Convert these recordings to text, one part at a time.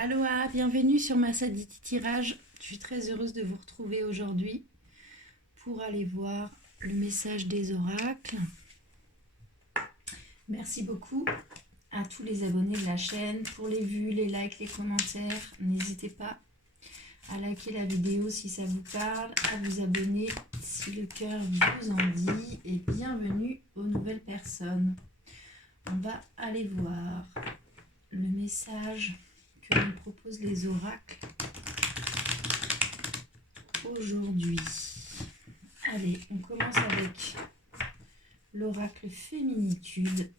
Aloha, bienvenue sur ma Saditi Tirage. Je suis très heureuse de vous retrouver aujourd'hui pour aller voir le message des oracles. Merci beaucoup à tous les abonnés de la chaîne pour les vues, les likes, les commentaires. N'hésitez pas à liker la vidéo si ça vous parle, à vous abonner si le cœur vous en dit et bienvenue aux nouvelles personnes. On va aller voir le message que nous proposent les oracles aujourd'hui. Allez, on commence avec l'oracle Féminitude.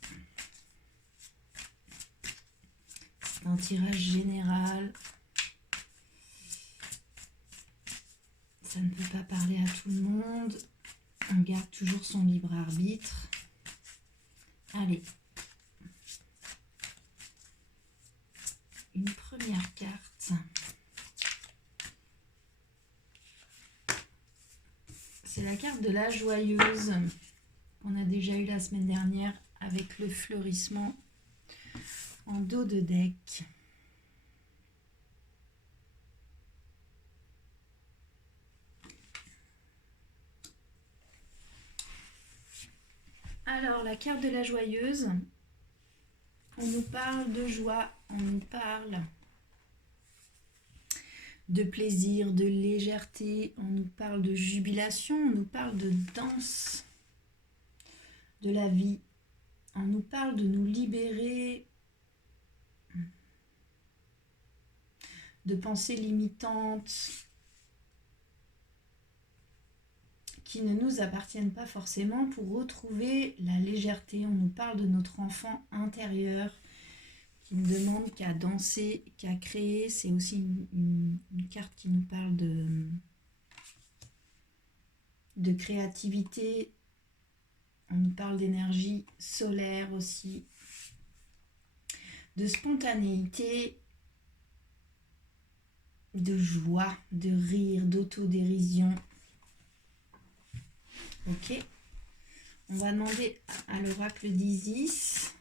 C'est un tirage général. Ça ne peut pas parler à tout le monde. On garde toujours son libre arbitre. Allez. Une première carte. C'est la carte de la joyeuse qu'on a déjà eu la semaine dernière avec le fleurissement en dos de deck. Alors, la carte de la joyeuse, on nous parle de joie, on nous parle de plaisir, de légèreté, on nous parle de jubilation, on nous parle de danse de la vie, on nous parle de nous libérer de pensées limitantes qui ne nous appartiennent pas forcément pour retrouver la légèreté. On nous parle de notre enfant intérieur qui ne demande qu'à danser, qu'à créer. C'est aussi une carte qui nous parle de créativité. On nous parle d'énergie solaire aussi, de spontanéité, de joie, de rire, d'autodérision. Ok, on va demander à l'oracle d'Isis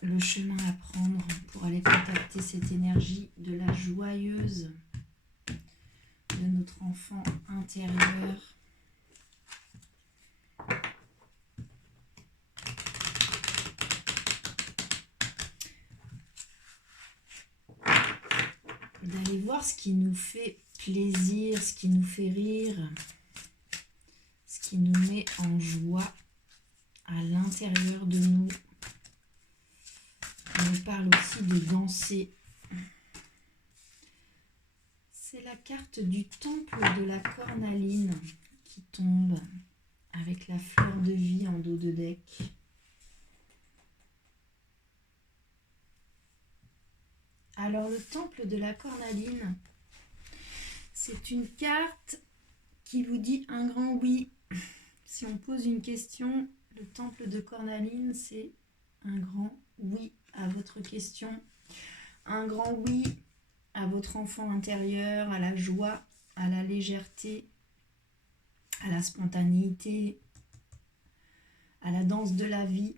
le chemin à prendre pour aller contacter cette énergie de la joyeuse de notre enfant intérieur. D'aller voir ce qui nous fait plaisir, ce qui nous fait rire, ce qui nous met en joie à l'intérieur de nous. On nous parle aussi de danser. C'est la carte du temple de la cornaline qui tombe avec la fleur de vie en dos de deck. Alors le temple de la cornaline, c'est une carte qui vous dit un grand oui. Si on pose une question, le temple de cornaline, c'est un grand oui à votre question. Un grand oui à votre enfant intérieur, à la joie, à la légèreté, à la spontanéité, à la danse de la vie.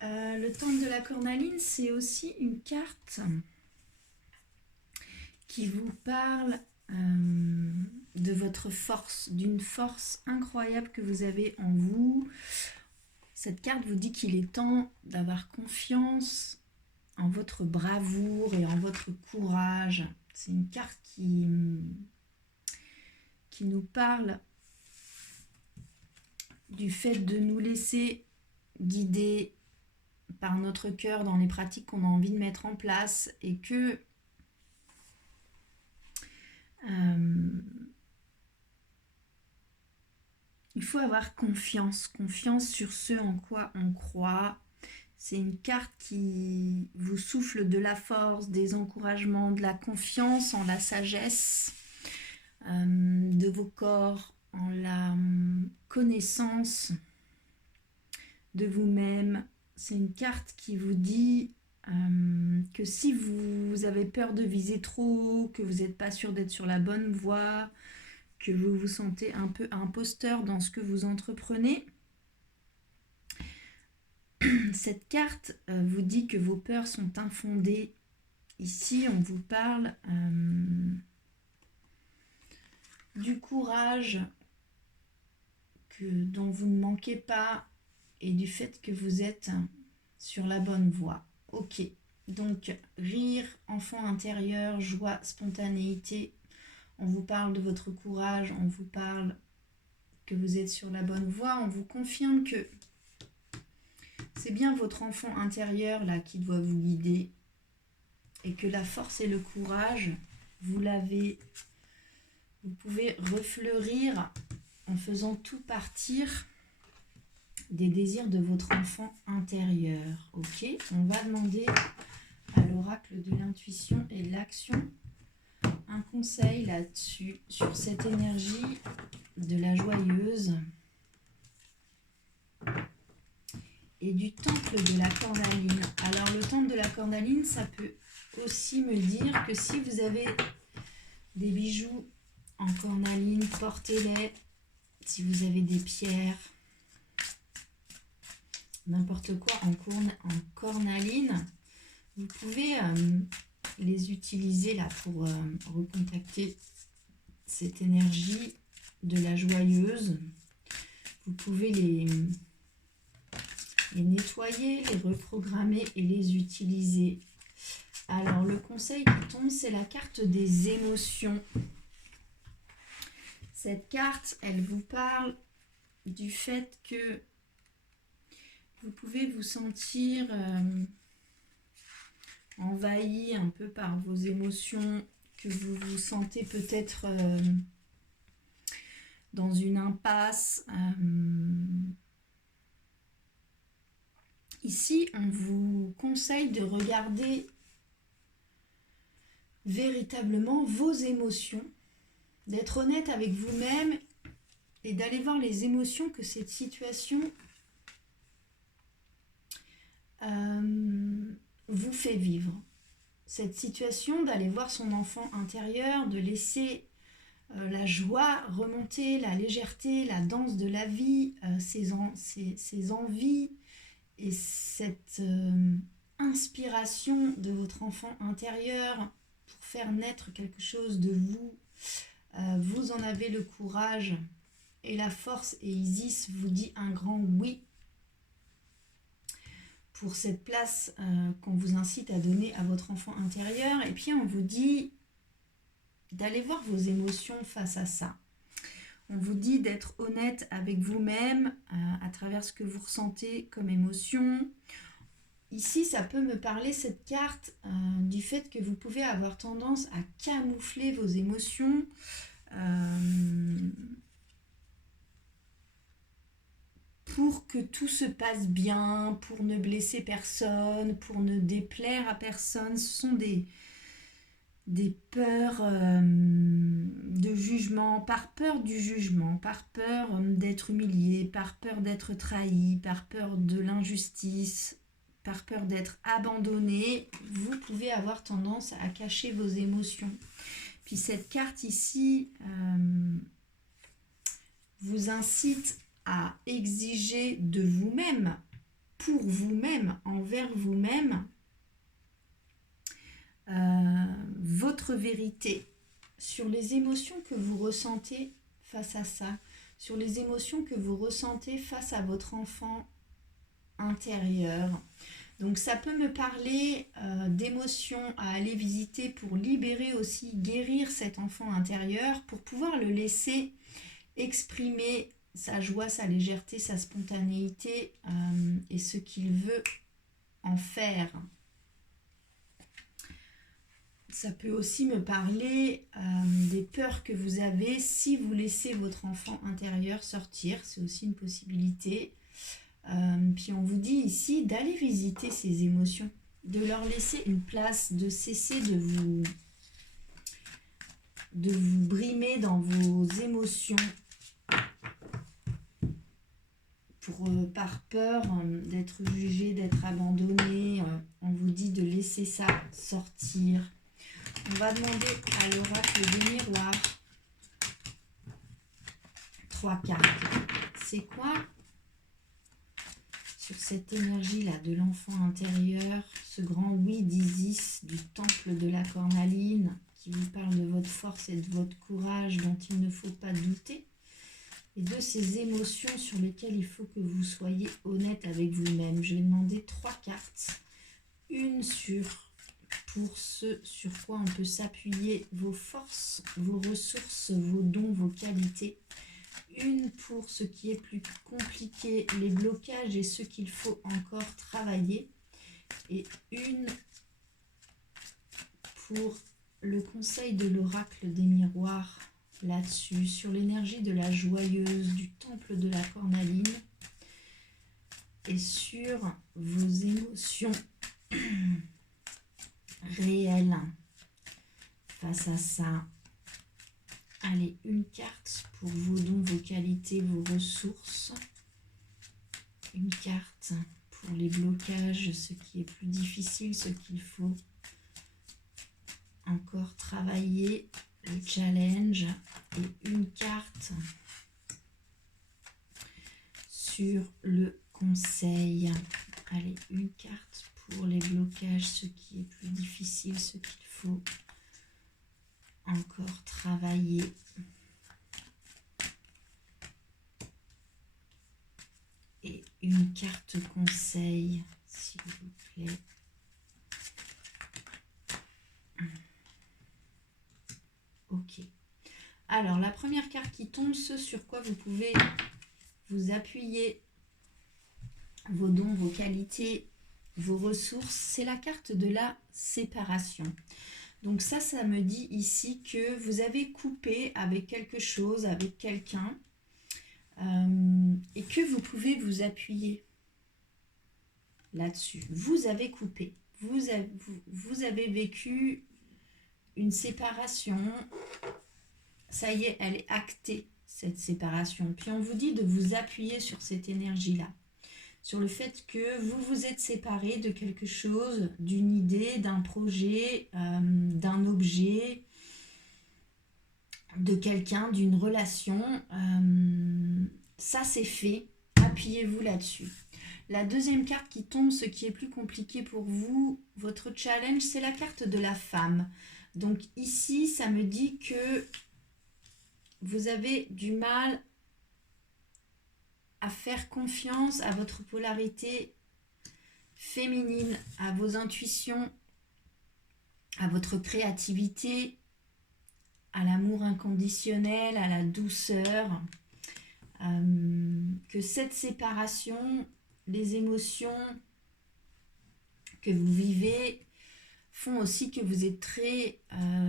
Le temple de la cornaline, c'est aussi une carte qui vous parle de votre force, d'une force incroyable que vous avez en vous. Cette carte vous dit qu'il est temps d'avoir confiance en votre bravoure et en votre courage. C'est une carte qui nous parle du fait de nous laisser guider par notre cœur dans les pratiques qu'on a envie de mettre en place et que il faut avoir confiance sur ce en quoi on croit. C'est une carte qui vous souffle de la force, des encouragements, de la confiance en la sagesse de vos corps, en la connaissance de vous-même. C'est une carte qui vous dit que si vous avez peur de viser trop haut, que vous n'êtes pas sûr d'être sur la bonne voie, que vous vous sentez un peu imposteur dans ce que vous entreprenez, Cette carte vous dit que vos peurs sont infondées. Ici, on vous parle du courage dont vous ne manquez pas et du fait que vous êtes sur la bonne voie. Ok, donc rire, enfant intérieur, joie, spontanéité. On vous parle de votre courage, on vous parle que vous êtes sur la bonne voie. On vous confirme que c'est bien votre enfant intérieur là qui doit vous guider et que la force et le courage, vous pouvez refleurir en faisant tout partir des désirs de votre enfant intérieur. Ok, on va demander à l'oracle de l'intuition et de l'action un conseil là-dessus, sur cette énergie de la joyeuse et du temple de la cornaline. Alors le temple de la cornaline, ça peut aussi me dire que si vous avez des bijoux en cornaline, portez-les. Si vous avez des pierres, n'importe quoi en cornaline, vous pouvez les utiliser là pour recontacter cette énergie de la joyeuse. Vous pouvez les nettoyer, les reprogrammer et les utiliser. Alors le conseil qui tombe, c'est la carte des émotions. Cette carte, elle vous parle du fait que vous pouvez vous sentir envahi un peu par vos émotions, que vous vous sentez peut-être dans une impasse. Ici, on vous conseille de regarder véritablement vos émotions, d'être honnête avec vous-même et d'aller voir les émotions que cette situation vous fait vivre. Cette situation d'aller voir son enfant intérieur, de laisser la joie remonter, la légèreté, la danse de la vie, ses envies et cette inspiration de votre enfant intérieur pour faire naître quelque chose de vous. Vous en avez le courage et la force et Isis vous dit un grand oui pour cette place qu'on vous incite à donner à votre enfant intérieur. Et puis on vous dit d'aller voir vos émotions face à ça. On vous dit d'être honnête avec vous-même à travers ce que vous ressentez comme émotion. Ici, ça peut me parler, cette carte, du fait que vous pouvez avoir tendance à camoufler vos émotions, pour que tout se passe bien, pour ne blesser personne, pour ne déplaire à personne. Ce sont des peurs de jugement, par peur du jugement, par peur d'être humilié, par peur d'être trahi, par peur de l'injustice, par peur d'être abandonné. Vous pouvez avoir tendance à cacher vos émotions. Puis cette carte ici vous incite à exiger de vous-même, pour vous-même, envers vous-même, votre vérité sur les émotions que vous ressentez face à ça, sur les émotions que vous ressentez face à votre enfant intérieur. Donc ça peut me parler d'émotions à aller visiter pour libérer aussi, guérir cet enfant intérieur, pour pouvoir le laisser exprimer sa joie, sa légèreté, sa spontanéité et ce qu'il veut en faire. Ça peut aussi me parler des peurs que vous avez si vous laissez votre enfant intérieur sortir. C'est aussi une possibilité. Puis on vous dit ici d'aller visiter ces émotions, de leur laisser une place, de cesser de vous brimer dans vos émotions par peur d'être jugé, d'être abandonné. On vous dit de laisser ça sortir. On va demander à l'oracle des miroirs 3 cartes. C'est quoi sur cette énergie-là de l'enfant intérieur, ce grand oui d'Isis, du temple de la cornaline, qui vous parle de votre force et de votre courage dont il ne faut pas douter, et de ces émotions sur lesquelles il faut que vous soyez honnête avec vous-même. Je vais demander 3 cartes. Une pour ce sur quoi on peut s'appuyer, vos forces, vos ressources, vos dons, vos qualités. Une pour ce qui est plus compliqué, les blocages et ce qu'il faut encore travailler. Et une pour le conseil de l'oracle des miroirs là-dessus, sur l'énergie de la joyeuse, du temple de la cornaline et sur vos émotions réelles face à ça. Allez, une carte pour vos dons, vos qualités, vos ressources. Une carte pour les blocages, ce qui est plus difficile, ce qu'il faut encore travailler, les challenges. Et une carte sur le conseil. Allez, une carte pour les blocages, ce qui est plus difficile, ce qu'il faut encore travailler. Et une carte conseil, s'il vous plaît. Ok. Alors, la première carte qui tombe, ce sur quoi vous pouvez vous appuyer, vos dons, vos qualités, vos ressources, c'est la carte de la séparation. Donc ça me dit ici que vous avez coupé avec quelque chose, avec quelqu'un, et que vous pouvez vous appuyer là-dessus. Vous avez coupé, vous avez vécu une séparation, ça y est, elle est actée, cette séparation. Puis on vous dit de vous appuyer sur cette énergie-là, sur le fait que vous vous êtes séparé de quelque chose, d'une idée, d'un projet, d'un objet, de quelqu'un, d'une relation. Ça, c'est fait. Appuyez-vous là-dessus. La deuxième carte qui tombe, ce qui est plus compliqué pour vous, votre challenge, c'est la carte de la femme. Donc ici, ça me dit que vous avez du mal à faire confiance à votre polarité féminine, à vos intuitions, à votre créativité, à l'amour inconditionnel, à la douceur. Que cette séparation, les émotions que vous vivez font aussi que vous êtes très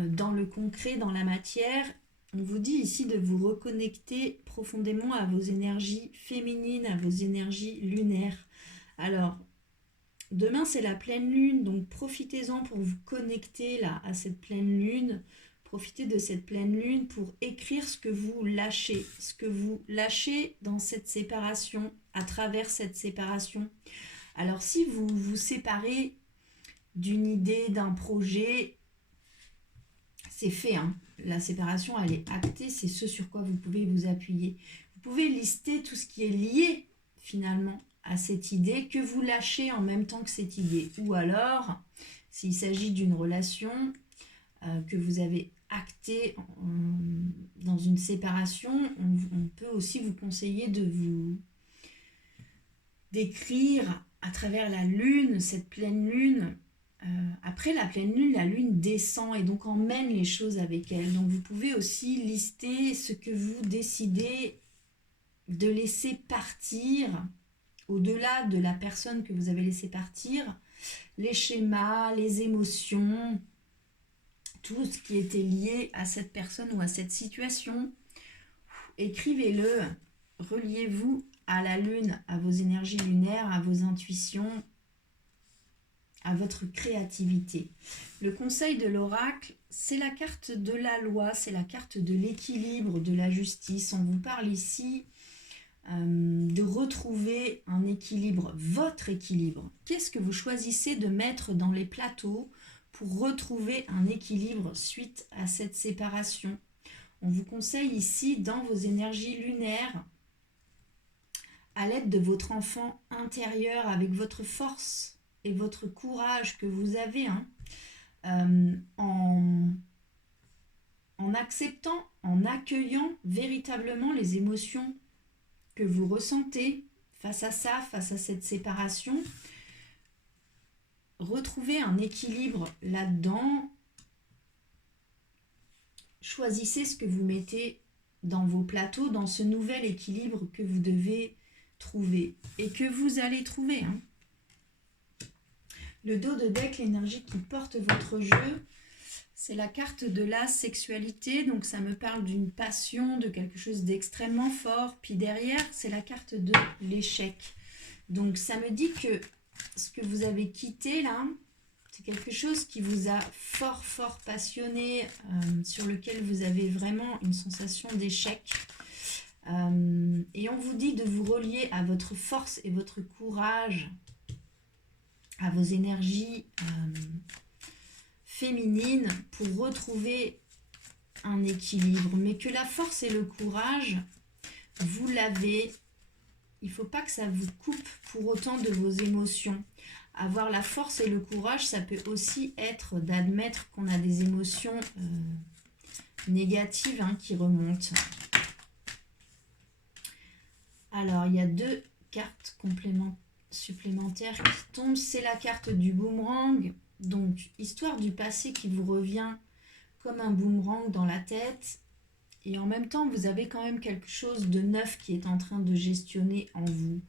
dans le concret, dans la matière. On vous dit ici de vous reconnecter profondément à vos énergies féminines, à vos énergies lunaires. Alors, demain c'est la pleine lune, donc profitez-en pour vous connecter là à cette pleine lune. Profitez de cette pleine lune pour écrire ce que vous lâchez dans cette séparation, à travers cette séparation. Alors si vous vous séparez d'une idée, d'un projet, c'est fait, hein. La séparation, elle est actée, c'est ce sur quoi vous pouvez vous appuyer. Vous pouvez lister tout ce qui est lié finalement à cette idée que vous lâchez en même temps que cette idée. Ou alors, s'il s'agit d'une relation que vous avez actée dans une séparation, on peut aussi vous conseiller d'écrire à travers la lune, cette pleine lune. Après la pleine lune, la lune descend et donc emmène les choses avec elle. Donc vous pouvez aussi lister ce que vous décidez de laisser partir au-delà de la personne que vous avez laissé partir, les schémas, les émotions, tout ce qui était lié à cette personne ou à cette situation. Écrivez-le, reliez-vous à la lune, à vos énergies lunaires, à vos intuitions, à votre créativité. Le conseil de l'oracle, c'est la carte de la loi, c'est la carte de l'équilibre, de la justice. On vous parle ici de retrouver un équilibre, votre équilibre. Qu'est-ce que vous choisissez de mettre dans les plateaux pour retrouver un équilibre suite à cette séparation? On vous conseille ici, dans vos énergies lunaires, à l'aide de votre enfant intérieur, avec votre force et votre courage que vous avez, hein, en acceptant, en accueillant véritablement les émotions que vous ressentez face à ça, face à cette séparation. Retrouvez un équilibre là-dedans. Choisissez ce que vous mettez dans vos plateaux, dans ce nouvel équilibre que vous devez trouver et que vous allez trouver, hein. Le dos de deck, l'énergie qui porte votre jeu, c'est la carte de la sexualité, donc ça me parle d'une passion, de quelque chose d'extrêmement fort. Puis derrière, c'est la carte de l'échec. Donc ça me dit que ce que vous avez quitté là, c'est quelque chose qui vous a fort passionné, sur lequel vous avez vraiment une sensation d'échec. Et on vous dit de vous relier à votre force et votre courage, à vos énergies féminines pour retrouver un équilibre. Mais que la force et le courage, vous l'avez. Il ne faut pas que ça vous coupe pour autant de vos émotions. Avoir la force et le courage, ça peut aussi être d'admettre qu'on a des émotions négatives, hein, qui remontent. Alors, il y a 2 cartes supplémentaires qui tombent. C'est la carte du boomerang. Donc, histoire du passé qui vous revient comme un boomerang dans la tête. Et en même temps, vous avez quand même quelque chose de neuf qui est en train de gestionner en vous.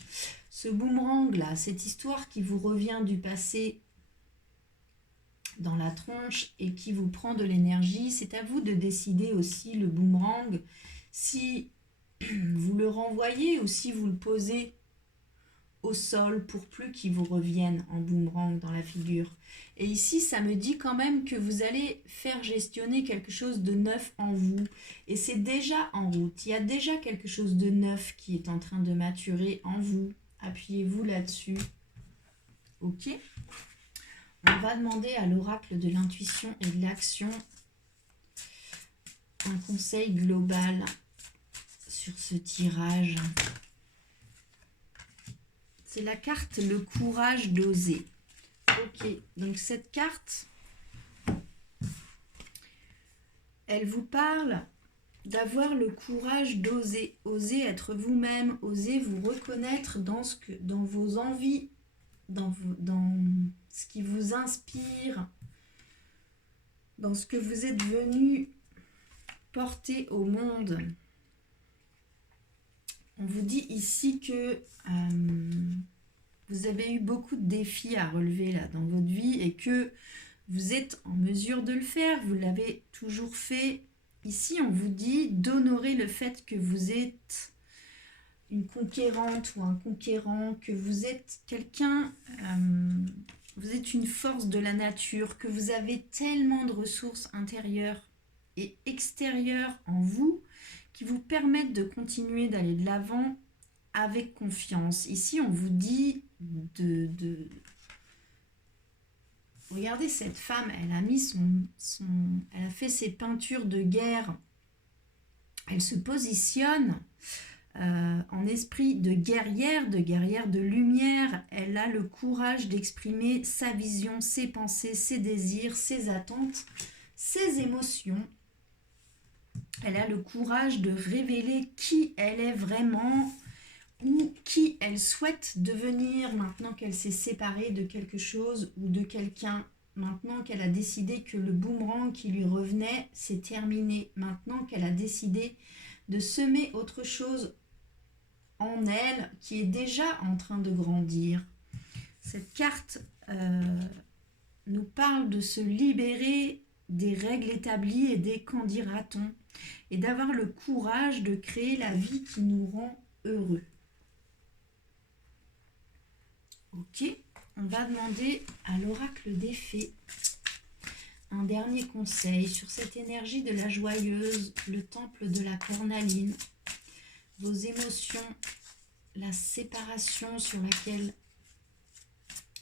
Ce boomerang-là, cette histoire qui vous revient du passé dans la tronche et qui vous prend de l'énergie, c'est à vous de décider aussi, le boomerang, si vous le renvoyez ou si vous le posez au sol pour plus qu'il vous revienne en boomerang dans la figure. Et ici, ça me dit quand même que vous allez faire gestionner quelque chose de neuf en vous. Et c'est déjà en route. Il y a déjà quelque chose de neuf qui est en train de maturer en vous. Appuyez-vous là-dessus. Ok. On va demander à l'oracle de l'intuition et de l'action un conseil global sur ce tirage. C'est la carte le courage d'oser. Ok, donc cette carte, elle vous parle d'avoir le courage d'oser. Oser être vous-même, oser vous reconnaître dans vos envies, dans ce qui vous inspire, dans ce que vous êtes venu porter au monde. On vous dit ici que vous avez eu beaucoup de défis à relever là dans votre vie et que vous êtes en mesure de le faire. Vous l'avez toujours fait. Ici, on vous dit d'honorer le fait que vous êtes une conquérante ou un conquérant, que vous êtes quelqu'un, vous êtes une force de la nature, que vous avez tellement de ressources intérieures et extérieures en vous qui vous permettent de continuer d'aller de l'avant avec confiance. Ici, on vous dit Regardez cette femme, elle a mis elle a fait ses peintures de guerre. Elle se positionne en esprit de guerrière de lumière. Elle a le courage d'exprimer sa vision, ses pensées, ses désirs, ses attentes, ses émotions. Elle a le courage de révéler qui elle est vraiment ou qui elle souhaite devenir maintenant qu'elle s'est séparée de quelque chose ou de quelqu'un. Maintenant qu'elle a décidé que le boomerang qui lui revenait, c'est terminé. Maintenant qu'elle a décidé de semer autre chose en elle qui est déjà en train de grandir. Cette carte nous parle de se libérer des règles établies et des qu'en dira-t-on et d'avoir le courage de créer la vie qui nous rend heureux. Ok, on va demander à l'oracle des fées un dernier conseil sur cette énergie de la joyeuse, le temple de la cornaline, vos émotions, la séparation sur laquelle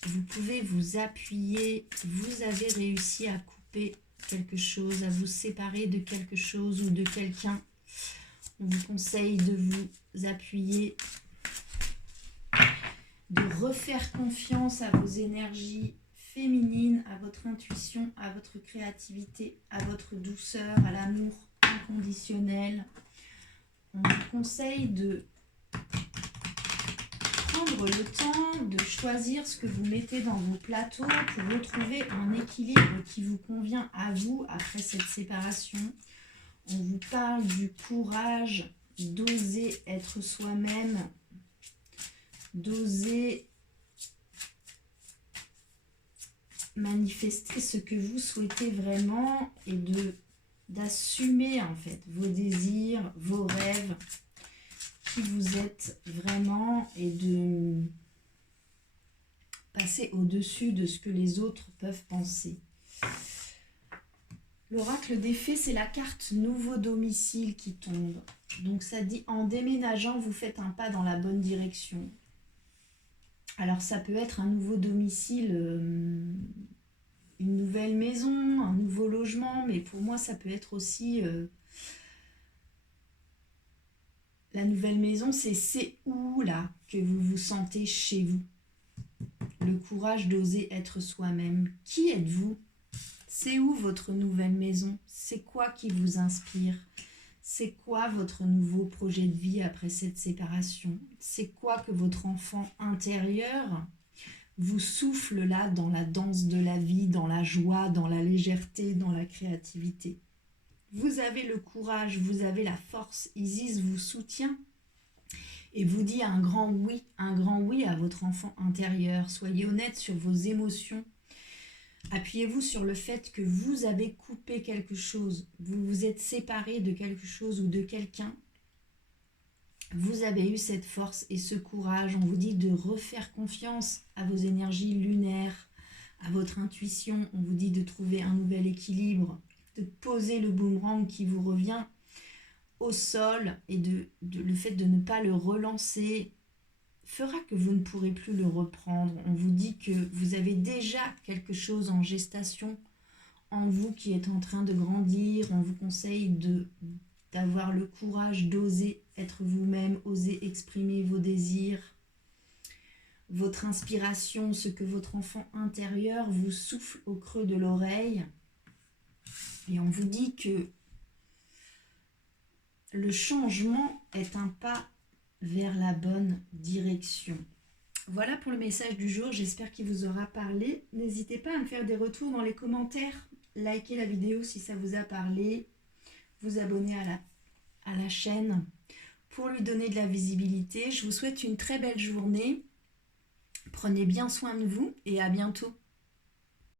vous pouvez vous appuyer. Vous avez réussi à couper quelque chose, à vous séparer de quelque chose ou de quelqu'un. On vous conseille de vous appuyer de refaire confiance à vos énergies féminines, à votre intuition, à votre créativité, à votre douceur, à l'amour inconditionnel. On vous conseille de prendre le temps de choisir ce que vous mettez dans vos plateaux pour retrouver un équilibre qui vous convient à vous après cette séparation. On vous parle du courage d'oser être soi-même, d'oser manifester ce que vous souhaitez vraiment et d'assumer en fait vos désirs, vos rêves, qui vous êtes vraiment, et de passer au-dessus de ce que les autres peuvent penser. L'oracle des fées, c'est la carte nouveau domicile qui tombe. Donc ça dit, en déménageant, vous faites un pas dans la bonne direction. Alors ça peut être un nouveau domicile, une nouvelle maison, un nouveau logement, mais pour moi ça peut être aussi... la nouvelle maison, c'est où là que vous vous sentez chez vous. Le courage d'oser être soi-même. Qui êtes-vous ? C'est où votre nouvelle maison ? C'est quoi qui vous inspire ? C'est quoi votre nouveau projet de vie après cette séparation ? C'est quoi que votre enfant intérieur vous souffle là dans la danse de la vie, dans la joie, dans la légèreté, dans la créativité ? Vous avez le courage, vous avez la force. Isis vous soutient et vous dit un grand oui à votre enfant intérieur. Soyez honnête sur vos émotions. Appuyez-vous sur le fait que vous avez coupé quelque chose. Vous vous êtes séparé de quelque chose ou de quelqu'un. Vous avez eu cette force et ce courage. On vous dit de refaire confiance à vos énergies lunaires, à votre intuition. On vous dit de trouver un nouvel équilibre, de poser le boomerang qui vous revient au sol, et le fait de ne pas le relancer fera que vous ne pourrez plus le reprendre. On vous dit que vous avez déjà quelque chose en gestation en vous qui est en train de grandir. On vous conseille d'avoir le courage d'oser être vous-même, oser exprimer vos désirs, votre inspiration, ce que votre enfant intérieur vous souffle au creux de l'oreille. Et on vous dit que le changement est un pas vers la bonne direction. Voilà pour le message du jour, j'espère qu'il vous aura parlé. N'hésitez pas à me faire des retours dans les commentaires, likez la vidéo si ça vous a parlé, vous abonner à la chaîne pour lui donner de la visibilité. Je vous souhaite une très belle journée, prenez bien soin de vous et à bientôt.